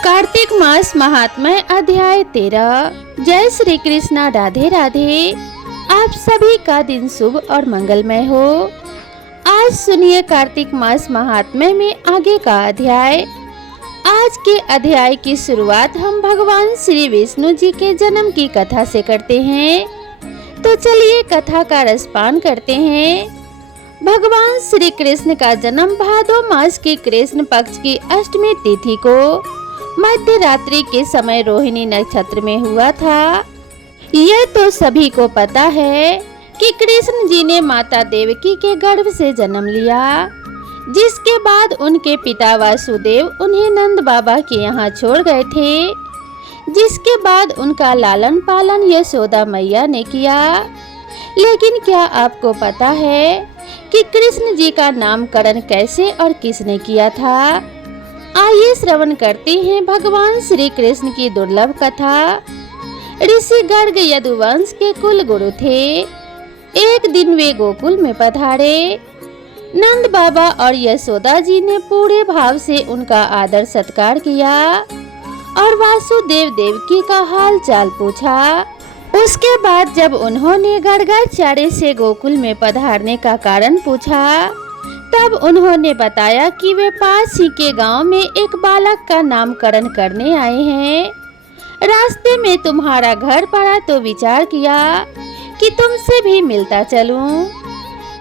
कार्तिक मास महात्म्य अध्याय 13। जय श्री कृष्णा। राधे राधे। आप सभी का दिन शुभ और मंगलमय हो। आज सुनिए कार्तिक मास महात्म्य में आगे का अध्याय। आज के अध्याय की शुरुआत हम भगवान श्री विष्णु जी के जन्म की कथा से करते हैं। तो चलिए कथा का रसपान करते हैं। भगवान श्री कृष्ण का जन्म भादो मास की कृष्ण पक्ष की अष्टमी तिथि को मध्य रात्रि के समय रोहिणी नक्षत्र में हुआ था। यह तो सभी को पता है कि कृष्ण जी ने माता देवकी के गर्भ से जन्म लिया, जिसके बाद उनके पिता वासुदेव उन्हें नंद बाबा के यहाँ छोड़ गए थे, जिसके बाद उनका लालन पालन यशोदा मैया ने किया। लेकिन क्या आपको पता है कि कृष्ण जी का नामकरण कैसे और किसने किया था? आइए श्रवण करते हैं भगवान श्री कृष्ण की दुर्लभ कथा। ऋषि गर्ग यदुवंश के कुल गुरु थे। एक दिन वे गोकुल में पधारे। नंद बाबा और यशोदा जी ने पूरे भाव से उनका आदर सत्कार किया और वासुदेव देवकी का हाल चाल पूछा। उसके बाद जब उन्होंने गर्गाचार्य से गोकुल में पधारने का कारण पूछा, तब उन्होंने बताया कि वे पास ही के गांव में एक बालक का नामकरण करने आए हैं। रास्ते में तुम्हारा घर पड़ा तो विचार किया कि तुमसे भी मिलता चलूं।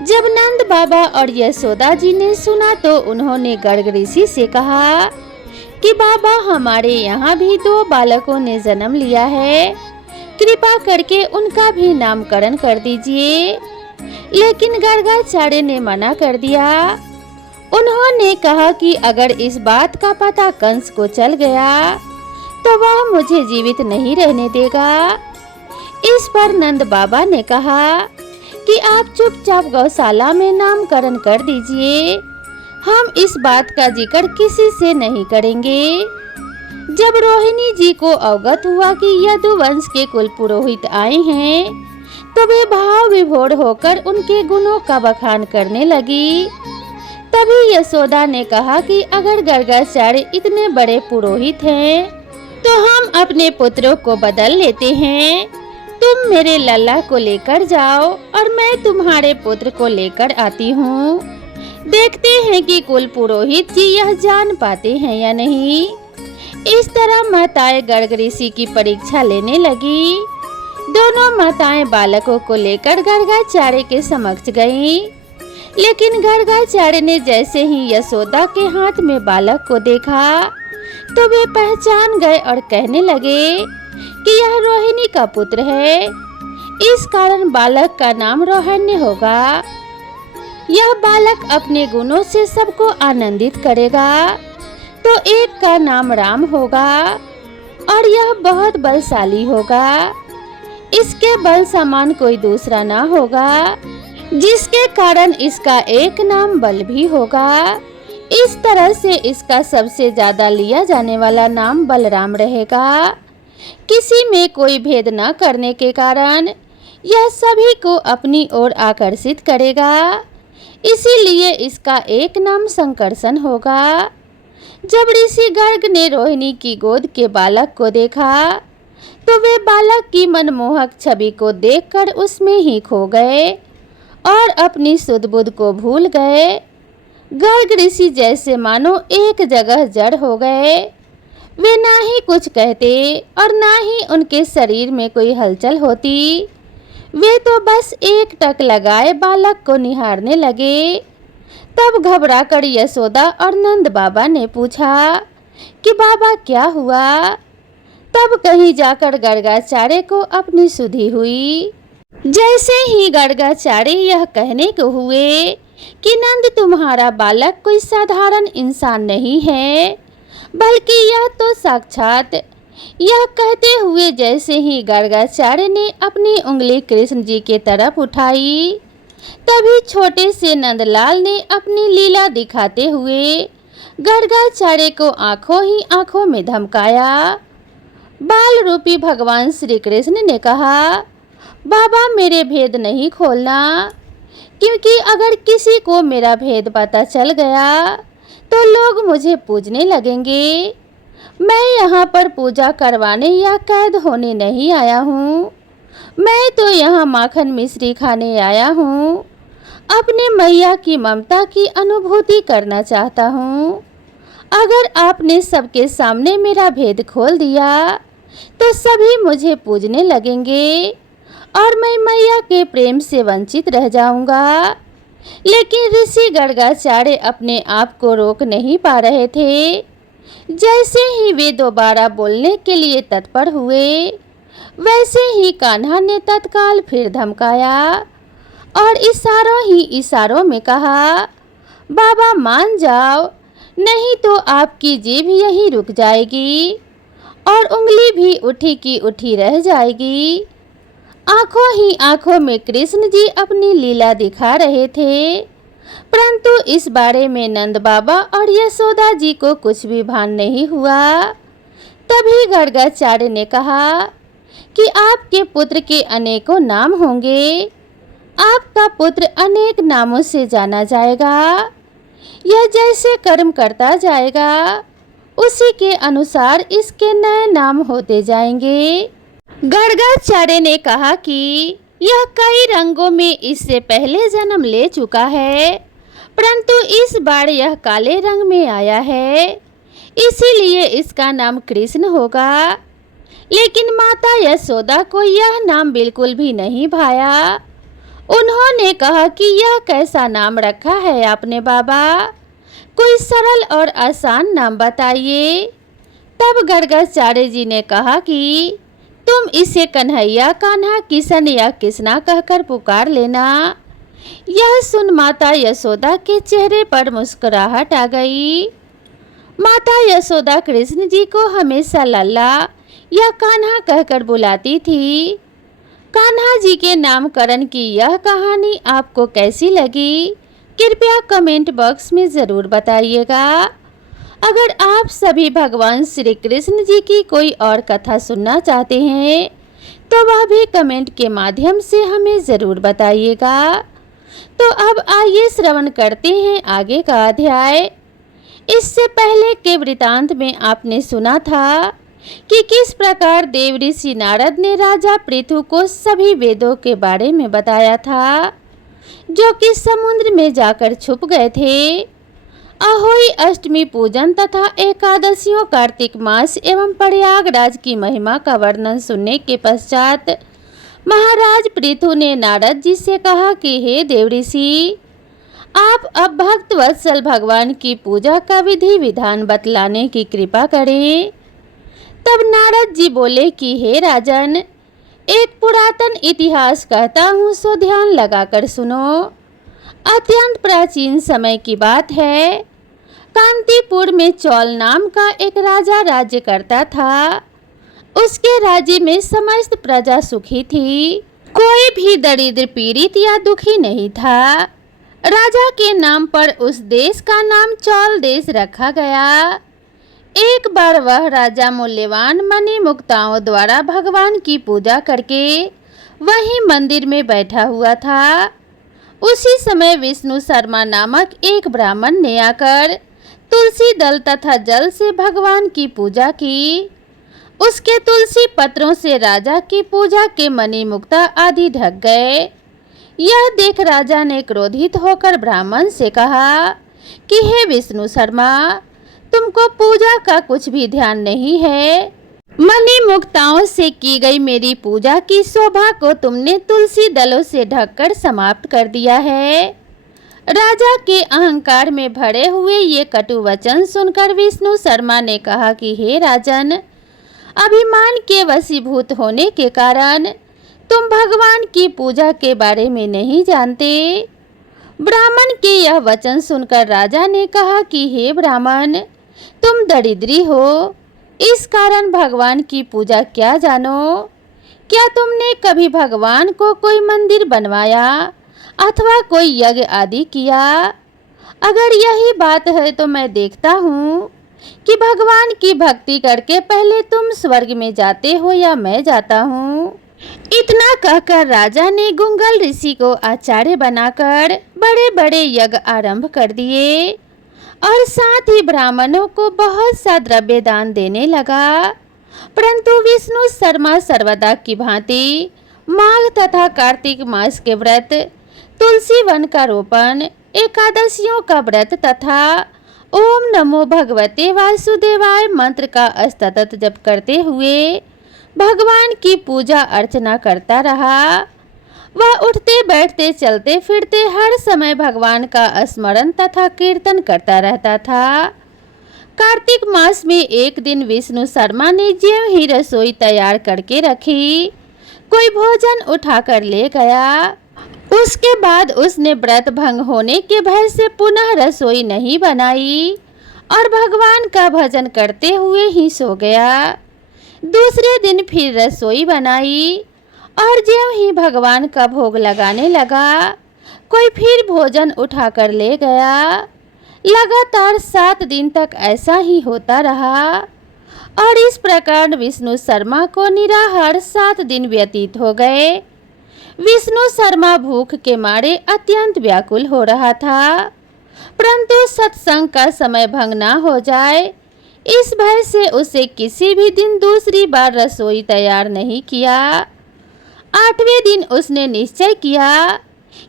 जब नंद बाबा और यशोदा जी ने सुना तो उन्होंने गर्ग ऋषि से कहा कि बाबा, हमारे यहाँ भी 2 बालकों ने जन्म लिया है, कृपा करके उनका भी नामकरण कर दीजिए। लेकिन गर्गाचार्य ने मना कर दिया। उन्होंने कहा कि अगर इस बात का पता कंस को चल गया तो वह मुझे जीवित नहीं रहने देगा। इस पर नंद बाबा ने कहा कि आप चुपचाप गौशाला में नामकरण कर दीजिए, हम इस बात का जिक्र किसी से नहीं करेंगे। जब रोहिणी जी को अवगत हुआ कि यदुवंश के कुल पुरोहित आए हैं, तो वे भाव विभोर होकर उनके गुणों का बखान करने लगी। तभी यशोदा ने कहा कि अगर गर्गाचार्य इतने बड़े पुरोहित हैं, तो हम अपने पुत्रों को बदल लेते हैं। तुम मेरे लल्ला को लेकर जाओ और मैं तुम्हारे पुत्र को लेकर आती हूँ। देखते हैं कि कुल पुरोहित जी यह जान पाते हैं या नहीं। इस तरह माताएं गर्ग ऋषि की परीक्षा लेने लगी। दोनों माताएं बालकों को लेकर गर्गाचार्य के समक्ष गईं। लेकिन गर्गाचार्य ने जैसे ही यशोदा के हाथ में बालक को देखा, तो वे पहचान गए और कहने लगे कि यह रोहिणी का पुत्र है, इस कारण बालक का नाम रोहण्य होगा। यह बालक अपने गुणों से सबको आनंदित करेगा, तो एक का नाम राम होगा और यह बहुत बलशाली होगा। इसके बल समान कोई दूसरा ना होगा, जिसके कारण इसका एक नाम बल भी होगा। इस तरह से इसका सबसे ज्यादा लिया जाने वाला नाम बलराम रहेगा। किसी में कोई भेद न करने के कारण यह सभी को अपनी ओर आकर्षित करेगा, इसीलिए इसका एक नाम संकर्षण होगा। जब ऋषि गर्ग ने रोहिणी की गोद के बालक को देखा, तो वे बालक की मनमोहक छवि को देखकर उसमें ही खो गए और अपनी सुध बुध को भूल गए। गर्ग ऋषि जैसे मानो एक जगह जड़ हो गए। वे ना ही कुछ कहते और ना ही उनके शरीर में कोई हलचल होती। वे तो बस एक टक लगाए बालक को निहारने लगे। तब घबराकर यशोदा और नंद बाबा ने पूछा कि बाबा क्या हुआ? तब कहीं जाकर गर्गाचार्य को अपनी सुधि हुई। जैसे ही गर्गाचार्य यह कहने को हुए कि नंद, तुम्हारा बालक कोई साधारण इंसान नहीं है, बल्कि यह तो साक्षात। यह कहते हुए जैसे ही गर्गाचार्य ने अपनी उंगली कृष्ण जी के तरफ उठाई, तभी छोटे से नंदलाल ने अपनी लीला दिखाते हुए गर्गाचार्य को आंखों ही आंखों में धमकाया। बाल रूपी भगवान श्री कृष्ण ने कहा, बाबा, मेरे भेद नहीं खोलना, क्योंकि अगर किसी को मेरा भेद पता चल गया तो लोग मुझे पूजने लगेंगे। मैं यहाँ पर पूजा करवाने या कैद होने नहीं आया हूँ। मैं तो यहाँ माखन मिश्री खाने आया हूँ। अपने मैया की ममता की अनुभूति करना चाहता हूँ। अगर आपने सबके सामने मेरा भेद खोल दिया तो सभी मुझे पूजने लगेंगे और मैं मैया के प्रेम से वंचित रह जाऊंगा। लेकिन ऋषि गर्गाचार्य अपने आप को रोक नहीं पा रहे थे। जैसे ही वे दोबारा बोलने के लिए तत्पर हुए, वैसे ही कान्हा ने तत्काल फिर धमकाया और इशारों ही इशारों में कहा, बाबा मान जाओ, नहीं तो आपकी जीभ यहीं रुक जाएगी और उंगली भी उठी की उठी रह जाएगी। आंखों ही आंखों में कृष्ण जी अपनी लीला दिखा रहे थे, परंतु इस बारे में नंद बाबा और यशोदा जी को कुछ भी भान नहीं हुआ। तभी गर्गाचार्य ने कहा कि आपके पुत्र के अनेकों नाम होंगे, आपका पुत्र अनेक नामों से जाना जाएगा। यह जैसे कर्म करता जाएगा उसी के अनुसार इसके नए नाम होते जाएंगे। गर्गाचार्य ने कहा कि यह कई रंगों में इससे पहले जन्म ले चुका है, परंतु इस बार यह काले रंग में आया है, इसीलिए इसका नाम कृष्ण होगा। लेकिन माता यशोदा को यह नाम बिल्कुल भी नहीं भाया। उन्होंने कहा कि यह कैसा नाम रखा है आपने बाबा, कोई सरल और आसान नाम बताइए। तब गर्गाचार्य जी ने कहा कि तुम इसे कन्हैया, कान्हा, किशन या कृष्णा कहकर पुकार लेना। यह सुन माता यशोदा के चेहरे पर मुस्कुराहट आ गई। माता यशोदा कृष्ण जी को हमेशा लल्ला या कान्हा कहकर बुलाती थी। कान्हा जी के नामकरण की यह कहानी आपको कैसी लगी, कृपया कमेंट बॉक्स में ज़रूर बताइएगा। अगर आप सभी भगवान श्री कृष्ण जी की कोई और कथा सुनना चाहते हैं तो वह भी कमेंट के माध्यम से हमें ज़रूर बताइएगा। तो अब आइए श्रवण करते हैं आगे का अध्याय। इससे पहले के वृतांत में आपने सुना था कि किस प्रकार देव ऋषि नारद ने राजा पृथु को सभी वेदों के बारे में बताया था, जो कि समुद्र में जाकर छुप गए थे। अहोई अष्टमी पूजन तथा एकादशियों, कार्तिक मास एवं प्रयागराज की महिमा का वर्णन सुनने के पश्चात महाराज पृथु ने नारद जी से कहा कि हे देव ऋषि, आप अब भक्त वत्सल भगवान की पूजा का विधि विधान बतलाने की कृपा करें। तब नारद जी बोले कि हे राजन, एक पुरातन इतिहास कहता हूँ, सो ध्यान लगाकर सुनो। अत्यंत प्राचीन समय की बात है। कांतीपुर में चौल नाम का एक राजा राज्य करता था। उसके राज्य में समस्त प्रजा सुखी थी, कोई भी दरिद्र, पीड़ित या दुखी नहीं था। राजा के नाम पर उस देश का नाम चौल देश रखा गया। एक बार वह राजा मूल्यवान मणि मुक्ताओं द्वारा भगवान की पूजा करके वहीं मंदिर में बैठा हुआ था। उसी समय विष्णु शर्मा नामक एक ब्राह्मण ने आकर तुलसी दल तथा जल से भगवान की पूजा की। उसके तुलसी पत्रों से राजा की पूजा के मणि मुक्ता आदि ढक गए। यह देख राजा ने क्रोधित होकर ब्राह्मण से कहा कि हे विष्णु शर्मा, तुमको पूजा का कुछ भी ध्यान नहीं है। मणि मुक्ताओं से की गई मेरी पूजा की शोभा को तुमने तुलसी दलों से ढककर समाप्त कर दिया है। राजा के अहंकार में भरे हुए ये कटु वचन सुनकर विष्णु शर्मा ने कहा कि हे राजन, अभिमान के वशीभूत होने के कारण तुम भगवान की पूजा के बारे में नहीं जानते। ब्राह्मण के यह वचन सुनकर राजा ने कहा कि हे ब्राह्मण, तुम दरिद्री हो, इस कारण भगवान की पूजा क्या जानो? क्या तुमने कभी भगवान को कोई मंदिर बनवाया अथवा कोई यज्ञ आदि किया? अगर यही बात है तो मैं देखता हूँ कि भगवान की भक्ति करके पहले तुम स्वर्ग में जाते हो या मैं जाता हूँ। इतना कहकर राजा ने गुंगल ऋषि को आचार्य बनाकर बड़े बड़े यज्ञ आरंभ कर दिए। और साथ ही ब्राह्मणों को बहुत सा द्रव्य दान देने लगा। परंतु विष्णु शर्मा सर्वदा की भांति माघ तथा कार्तिक मास के व्रत, तुलसी वन का रोपण, एकादशियों का व्रत तथा ओम नमो भगवते वासुदेवाय मंत्र का सतत जप करते हुए भगवान की पूजा अर्चना करता रहा। वह उठते बैठते चलते फिरते हर समय भगवान का स्मरण तथा कीर्तन करता रहता था। कार्तिक मास में एक दिन विष्णु शर्मा ने ज्यों ही रसोई तैयार करके रखी, कोई भोजन उठाकर ले गया। उसके बाद उसने व्रत भंग होने के भय से पुनः रसोई नहीं बनाई और भगवान का भजन करते हुए ही सो गया। दूसरे दिन फिर रसोई बनाई और ज्यों ही भगवान का भोग लगाने लगा, कोई फिर भोजन उठाकर ले गया। लगातार 7 दिन तक ऐसा ही होता रहा और इस प्रकार विष्णु शर्मा को निराहार 7 दिन व्यतीत हो गए। विष्णु शर्मा भूख के मारे अत्यंत व्याकुल हो रहा था, परंतु सत्संग का समय भंग ना हो जाए इस भय से उसे किसी भी दिन दूसरी बार रसोई तैयार नहीं किया। 8वें दिन उसने निश्चय किया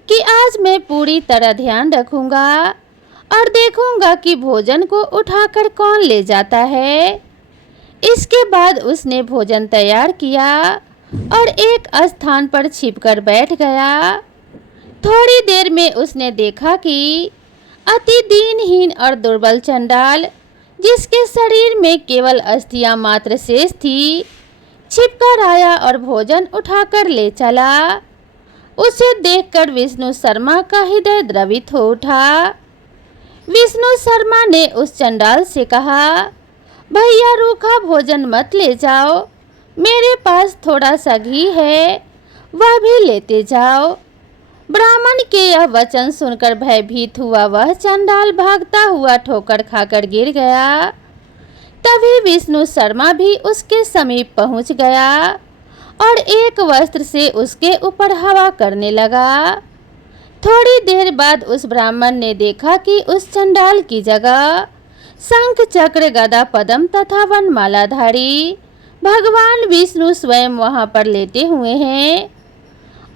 कि आज मैं पूरी तरह ध्यान रखूंगा और देखूंगा कि भोजन को उठाकर कौन ले जाता है। इसके बाद उसने भोजन तैयार किया और एक स्थान पर छिपकर बैठ गया। थोड़ी देर में उसने देखा कि अति दीनहीन और दुर्बल चंडाल, जिसके शरीर में केवल अस्थियां मात्र शेष थी, छिपकर आया और भोजन उठाकर ले चला। उसे देखकर विष्णु शर्मा का हृदय द्रवित हो उठा। विष्णु शर्मा ने उस चंडाल से कहा, भैया रूखा भोजन मत ले जाओ, मेरे पास थोड़ा सा घी है, वह भी लेते जाओ। ब्राह्मण के यह वचन सुनकर भयभीत हुआ वह चंडाल भागता हुआ ठोकर खाकर गिर गया। तभी विष्णु शर्मा भी उसके समीप पहुंच गया और एक वस्त्र से उसके ऊपर हवा करने लगा। थोड़ी देर बाद उस ब्राह्मण ने देखा कि उस चंडाल की जगह शंख चक्र गदा पद्म तथा वनमालाधारी भगवान विष्णु स्वयं वहां पर लेटे हुए हैं।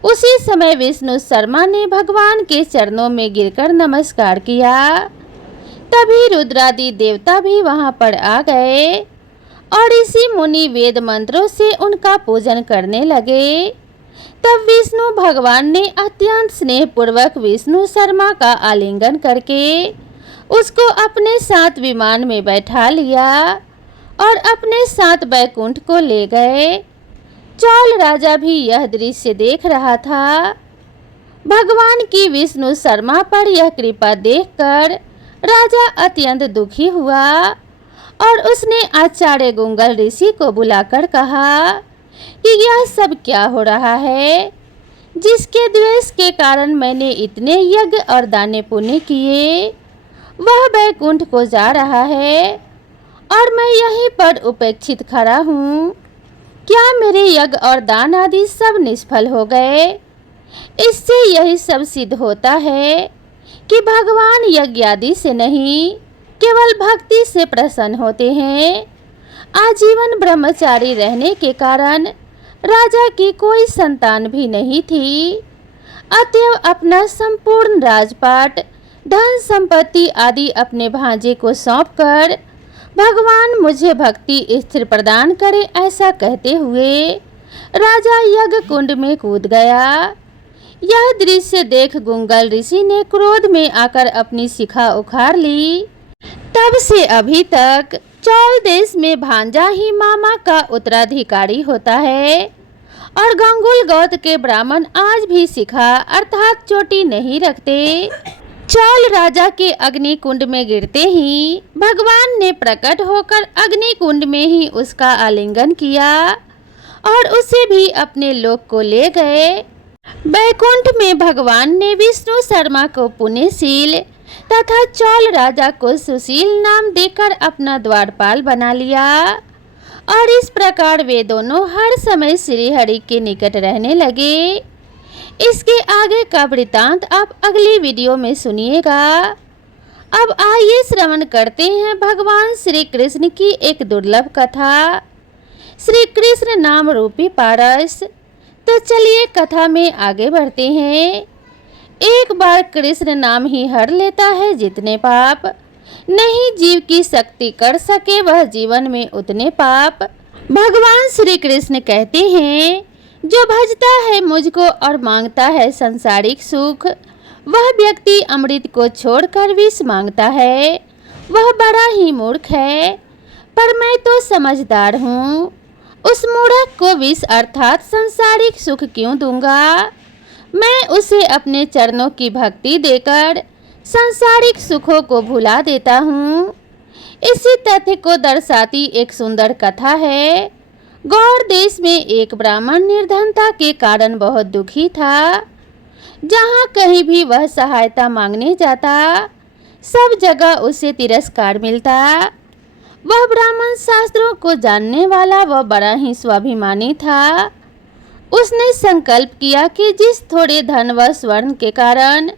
उसी समय विष्णु शर्मा ने भगवान के चरणों में गिरकर नमस्कार किया। तभी रुद्रादि देवता भी वहां पर आ गए और इसी मुनि वेद मंत्रों से उनका पूजन करने लगे। तब विष्णु भगवान ने अत्यंत स्नेह पूर्वक विष्णु शर्मा का आलिंगन करके उसको अपने साथ विमान में बैठा लिया और अपने साथ बैकुंठ को ले गए। चौल राजा भी यह दृश्य देख रहा था। भगवान की विष्णु शर्मा पर यह कृपा देखकर राजा अत्यंत दुखी हुआ और उसने आचार्य गुंगल ऋषि को बुलाकर कहा कि यह सब क्या हो रहा है, जिसके द्वेष के कारण मैंने इतने यज्ञ और दाने पुण्य किए, वह बैकुंठ को जा रहा है और मैं यहीं पर उपेक्षित खड़ा हूँ। क्या मेरे यज्ञ और दान आदि सब निष्फल हो गए? इससे यही सब सिद्ध होता है कि भगवान यज्ञ आदि से नहीं, केवल भक्ति से प्रसन्न होते हैं। आजीवन ब्रह्मचारी रहने के कारण राजा की कोई संतान भी नहीं थी, अतएव अपना संपूर्ण राजपाट, धन संपत्ति आदि अपने भांजे को सौंपकर भगवान मुझे भक्ति स्थिर प्रदान करे, ऐसा कहते हुए राजा यज्ञ कुंड में कूद गया। यह दृश्य देख गुंगल ऋषि ने क्रोध में आकर अपनी शिखा उखाड़ ली। तब से अभी तक चौल देश में भांजा ही मामा का उत्तराधिकारी होता है और गंगुल गोत्र के ब्राह्मण आज भी शिखा अर्थात चोटी नहीं रखते। चौल राजा के अग्नि कुंड में गिरते ही भगवान ने प्रकट होकर अग्नि कुंड में ही उसका आलिंगन किया और उसे भी अपने लोक को ले गए। बैकुंठ में भगवान ने विष्णु शर्मा को पुण्यशील तथा चौल राजा को सुशील नाम देकर अपना द्वारपाल बना लिया और इस प्रकार वे दोनों हर समय श्री हरि के निकट रहने लगे। इसके आगे का वृतांत आप अगली वीडियो में सुनिएगा। अब आइए श्रवण करते हैं भगवान श्री कृष्ण की एक दुर्लभ कथा, श्री कृष्ण नाम रूपी पारस। तो चलिए कथा में आगे बढ़ते हैं। एक बार कृष्ण नाम ही हर लेता है जितने पाप, नहीं जीव की शक्ति कर सके वह जीवन में उतने पाप। भगवान श्री कृष्ण कहते हैं, जो भजता है मुझको और मांगता है संसारिक सुख, वह व्यक्ति अमृत को छोड़कर विष मांगता है, वह बड़ा ही मूर्ख है। पर मैं तो समझदार हूँ, उस मूर्ख को विष अर्थात संसारिक सुख क्यों दूंगा। मैं उसे अपने चरणों की भक्ति देकर सांसारिक सुखों को भुला देता हूँ। इसी तथ्य को दर्शाती एक सुंदर कथा है। गौड़ देश में एक ब्राह्मण निर्धनता के कारण बहुत दुखी था। जहाँ कहीं भी वह सहायता मांगने जाता, सब जगह उसे तिरस्कार मिलता। वह ब्राह्मण शास्त्रों को जानने वाला व बड़ा ही स्वाभिमानी था। उसने संकल्प किया कि जिस थोड़े धन व स्वर्ण के कारण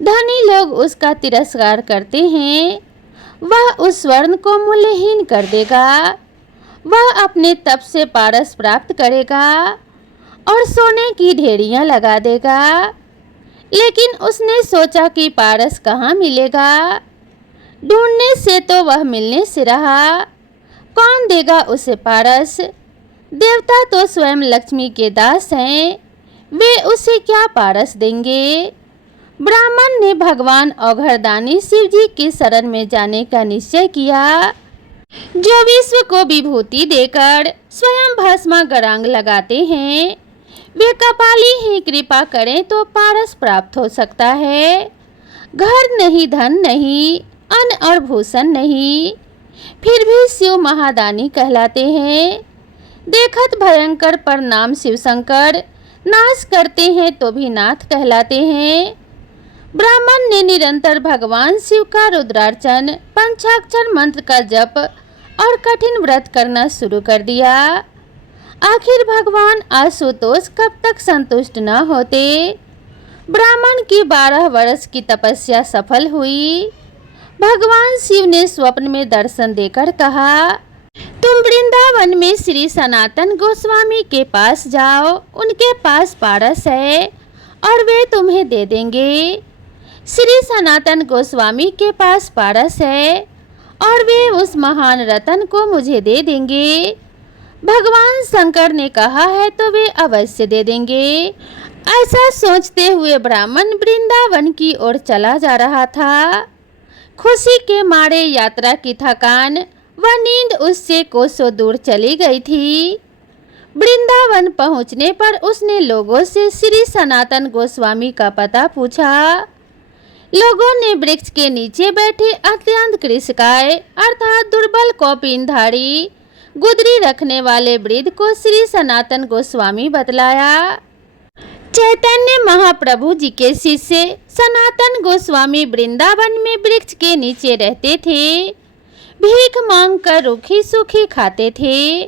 धनी लोग उसका तिरस्कार करते हैं, वह उस स्वर्ण को मूल्यहीन कर देगा। वह अपने तप से पारस प्राप्त करेगा और सोने की ढेरियां लगा देगा। लेकिन उसने सोचा कि पारस कहाँ मिलेगा। ढूंढने से तो वह मिलने से रहा, कौन देगा उसे पारस। देवता तो स्वयं लक्ष्मी के दास हैं, वे उसे क्या पारस देंगे। ब्राह्मण ने भगवान औघड़दानी शिव जी की शरण में जाने का निश्चय किया, जो विश्व को विभूति देकर स्वयं भस्मा गरांग लगाते हैं। वे कपाली ही कृपा करें तो पारस प्राप्त हो सकता है। घर नहीं, धन नहीं, अन्न और भूषण नहीं, फिर भी शिव महादानी कहलाते हैं। देखत भयंकर पर नाम शिव शंकर, नाश करते हैं तो भी नाथ कहलाते हैं। ब्राह्मण ने निरंतर भगवान शिव का रुद्रार्चन, पंचाक्षर मंत्र का जप और कठिन व्रत करना शुरू कर दिया। आखिर भगवान आशुतोष कब तक संतुष्ट न होते। ब्राह्मण की 12 वर्ष की तपस्या सफल हुई। भगवान शिव ने स्वप्न में दर्शन देकर कहा, तुम वृंदावन में श्री सनातन गोस्वामी के पास जाओ, उनके पास पारस है और वे तुम्हें दे देंगे। श्री सनातन गोस्वामी के पास पारस है और वे उस महान रतन को मुझे दे देंगे। भगवान शंकर ने कहा है तो वे अवश्य दे देंगे। ऐसा सोचते हुए ब्राह्मण वृंदावन की ओर चला जा रहा था। खुशी के मारे यात्रा की थकान व नींद उससे कोसों दूर चली गई थी। वृंदावन पहुंचने पर उसने लोगों से श्री सनातन गोस्वामी का पता पूछा। लोगों ने वृक्ष के नीचे बैठे अत्यंत कृषकाय अर्थात दुर्बल कौपीनधारी गुदरी रखने वाले वृद्ध को श्री सनातन गोस्वामी बतलाया। चैतन्य महाप्रभु जी के शिष्य सनातन गोस्वामी वृंदावन में वृक्ष के नीचे रहते थे। भीख मांगकर रूखी सूखी खाते थे,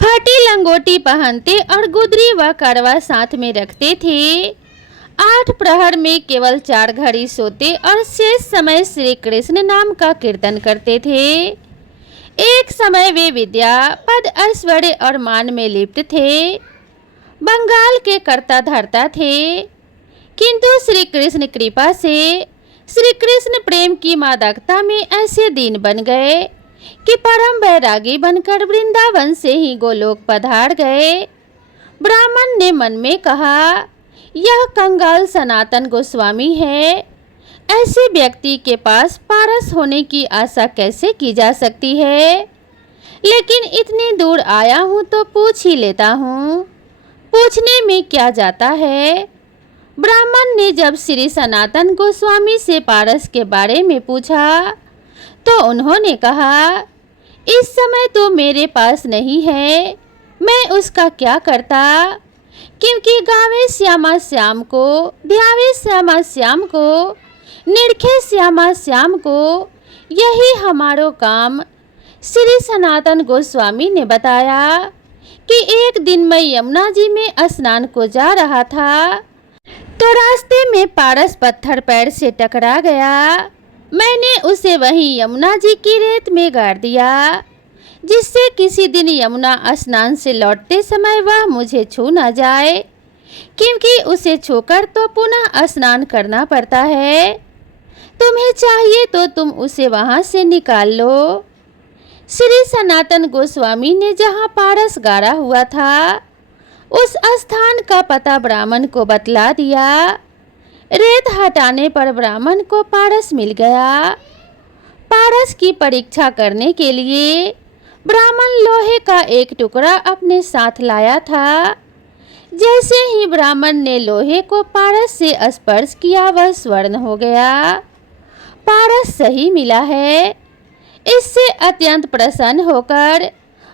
फटी लंगोटी पहनते और गुदरी व करवा साथ में रखते थे। 8 प्रहर में केवल 4 घड़ी सोते और शेष समय श्री कृष्ण नाम का कीर्तन करते थे। एक समय वे विद्या, पद, ऐश्वर्य और मान में लिप्त थे। बंगाल के कर्ता धर्ता थे, किंतु श्री कृष्ण कृपा से श्री कृष्ण प्रेम की मादकता में ऐसे दीन बन गए कि परम बैरागी बनकर वृंदावन से ही गोलोक पधार गए। ब्राह्मण ने मन में कहा, यह कंगाल सनातन गोस्वामी है, ऐसे व्यक्ति के पास पारस होने की आशा कैसे की जा सकती है। लेकिन इतनी दूर आया हूँ तो पूछ ही लेता हूँ, पूछने में क्या जाता है। ब्राह्मण ने जब श्री सनातन गोस्वामी से पारस के बारे में पूछा तो उन्होंने कहा, इस समय तो मेरे पास नहीं है, मैं उसका क्या करता। क्योंकि गावे श्यामा श्याम को, ध्यावे श्यामा श्याम को, निरखे श्यामा श्याम को, यही हमारो काम। श्री सनातन गोस्वामी ने बताया कि एक दिन मैं यमुना जी में स्नान को जा रहा था तो रास्ते में पारस पत्थर पैर से टकरा गया। मैंने उसे वहीं यमुना जी की रेत में गाड़ दिया, जिससे किसी दिन यमुना स्नान से लौटते समय वह मुझे छू न जाए, क्योंकि उसे छूकर तो पुनः स्नान करना पड़ता है। तुम्हें चाहिए तो तुम उसे वहां से निकाल लो। श्री सनातन गोस्वामी ने जहां पारस गाड़ा हुआ था उस स्थान का पता ब्राह्मण को बतला दिया। रेत हटाने पर ब्राह्मण को पारस मिल गया। पारस की परीक्षा करने के लिए ब्राह्मण लोहे का एक टुकड़ा अपने साथ लाया था। जैसे ही ब्राह्मण ने लोहे को पारस से स्पर्श किया वह स्वर्ण हो गया। पारस सही मिला है। इससे अत्यंत प्रसन्न होकर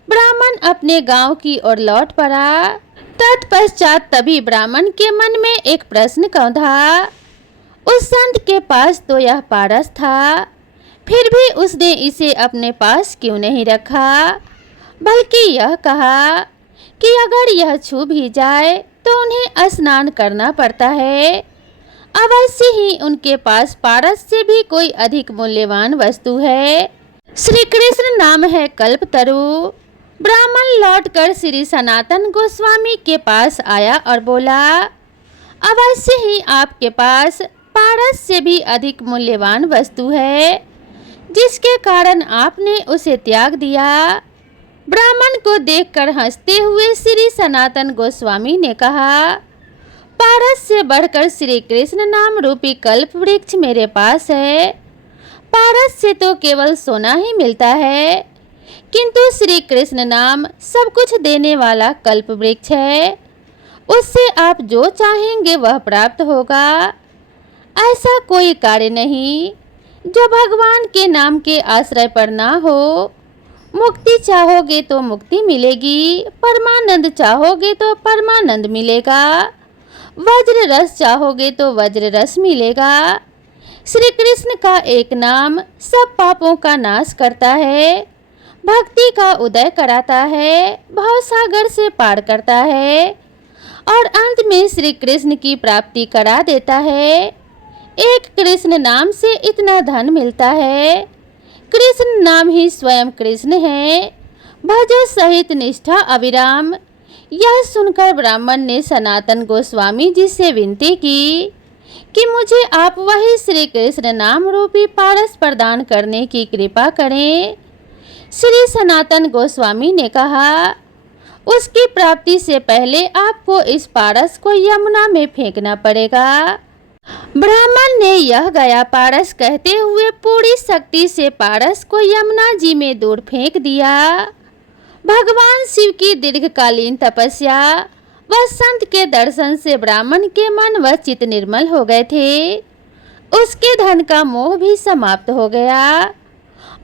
ब्राह्मण अपने गांव की ओर लौट पड़ा। तत्पश्चात तभी ब्राह्मण के मन में एक प्रश्न कौंधा। उस संत के पास तो यह पारस था, फिर भी उसने इसे अपने पास क्यों नहीं रखा, बल्कि यह कहा कि अगर यह छू भी जाए तो उन्हें स्नान करना पड़ता है। अवश्य ही उनके पास पारस से भी कोई अधिक मूल्यवान वस्तु है। श्री कृष्ण नाम है कल्पतरु। ब्राह्मण लौटकर श्री सनातन गोस्वामी के पास आया और बोला, अवश्य ही आपके पास पारस से भी अधिक मूल्यवान वस्तु है, जिसके कारण आपने उसे त्याग दिया। ब्राह्मण को देखकर हंसते हुए श्री सनातन गोस्वामी ने कहा, पारस से बढ़कर श्री कृष्ण नाम रूपी कल्प वृक्ष मेरे पास है। पारस से तो केवल सोना ही मिलता है, किंतु श्री कृष्ण नाम सब कुछ देने वाला कल्प वृक्ष है। उससे आप जो चाहेंगे वह प्राप्त होगा। ऐसा कोई कार्य नहीं जो भगवान के नाम के आश्रय पर ना हो। मुक्ति चाहोगे तो मुक्ति मिलेगी, परमानंद चाहोगे तो परमानंद मिलेगा, वज्र रस चाहोगे तो वज्र रस मिलेगा। श्री कृष्ण का एक नाम सब पापों का नाश करता है, भक्ति का उदय कराता है, भवसागर से पार करता है और अंत में श्री कृष्ण की प्राप्ति करा देता है। एक कृष्ण नाम से इतना धन मिलता है। कृष्ण नाम ही स्वयं कृष्ण है। भजो सहित निष्ठा अविराम। यह सुनकर ब्राह्मण ने सनातन गोस्वामी जी से विनती की कि मुझे आप वही श्री कृष्ण नाम रूपी पारस प्रदान करने की कृपा करें। श्री सनातन गोस्वामी ने कहा, उसकी प्राप्ति से पहले आपको इस पारस को यमुना में फेंकना पड़ेगा। ब्राह्मण ने यह गया पारस कहते हुए पूरी शक्ति से पारस को यमुना जी में दूर फेंक दिया। भगवान शिव की दीर्घकालीन तपस्या व संत के दर्शन से ब्राह्मण के मन व चित्त निर्मल हो गए थे। उसके धन का मोह भी समाप्त हो गया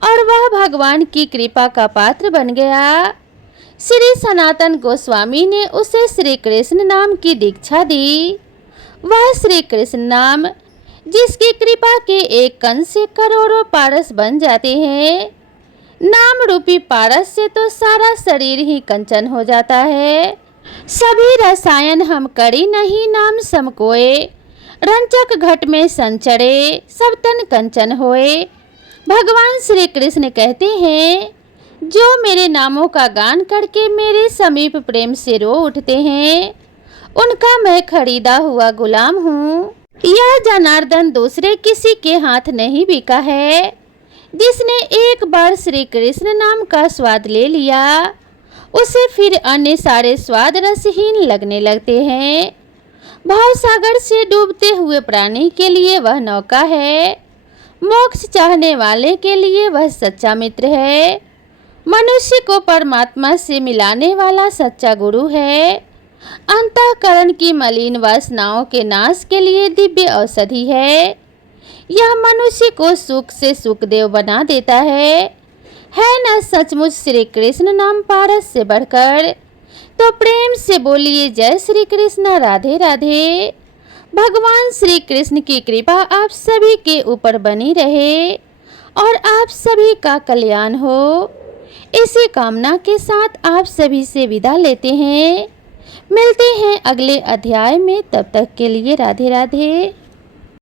और वह भगवान की कृपा का पात्र बन गया। श्री सनातन गोस्वामी ने उसे श्री कृष्ण नाम की दीक्षा दी। वह श्री कृष्ण नाम जिसकी कृपा के एक कण से करोड़ों पारस बन जाते हैं। नाम रूपी पारस से तो सारा शरीर ही कंचन हो जाता है। सभी रसायन हम करी नहीं नाम समकोए, रंचक घट में संचरे सब तन कंचन होए। भगवान श्री कृष्ण कहते हैं, जो मेरे नामों का गान करके मेरे समीप प्रेम से रो उठते हैं, उनका मैं खरीदा हुआ गुलाम हूँ। यह जनार्दन दूसरे किसी के हाथ नहीं बिका है। जिसने एक बार श्री कृष्ण नाम का स्वाद ले लिया, उसे फिर अन्य सारे स्वाद रसहीन लगने लगते हैं। भवसागर से डूबते हुए प्राणी के लिए वह नौका है। मोक्ष चाहने वाले के लिए वह सच्चा मित्र है। मनुष्य को परमात्मा से मिलाने वाला सच्चा गुरु है। अंतःकरण की मलिन वासनाओं के नाश के लिए दिव्य औषधि है। यह मनुष्य को सुख से सुखदेव बना देता है न सचमुच श्री कृष्ण नाम पारस से बढ़कर। तो प्रेम से बोलिए जय श्री कृष्ण, राधे राधे। भगवान श्री कृष्ण की कृपा आप सभी के ऊपर बनी रहे और आप सभी का कल्याण हो। इसी कामना के साथ आप सभी से विदा लेते हैं। मिलते हैं अगले अध्याय में, तब तक के लिए राधे राधे।